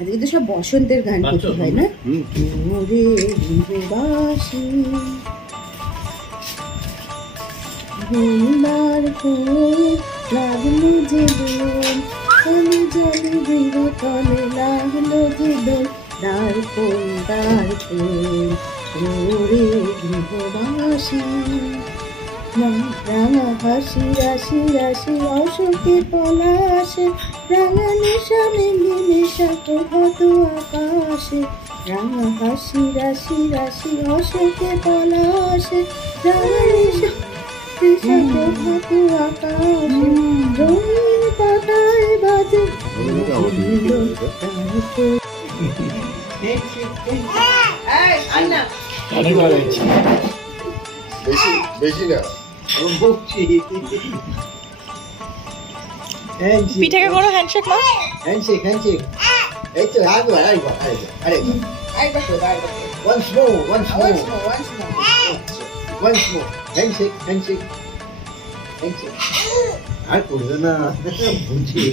আজকে তো সব বসন্তের গান করতে হয় না? ওরে বাসি ভুলবার লাগলো যে দোল কলি জলে বিরতলে লাগলো যে দোল দারপোল দারপোল ওরে গৃহবাসী রাঙা হাসি রাশি রাশি অশোকে পলাশে রাঙা নেশা মেঘে নেশা প্রভাত আকাশে রাঙা হাসি রাশি রাশি অশোকে পলাশে রাঙা নেশা নেশা প্রভাত আকাশে রঙিন পাতায় বাজে বেশি না পিঠেকে করো হ্যান্ডশেক মা হ্যান্ডশেক হ্যান্ডশেক এই তো আরেকবার আরেকবার once more হ্যান্ডশেক হ্যান্ডশেক আর করবে না বুঝি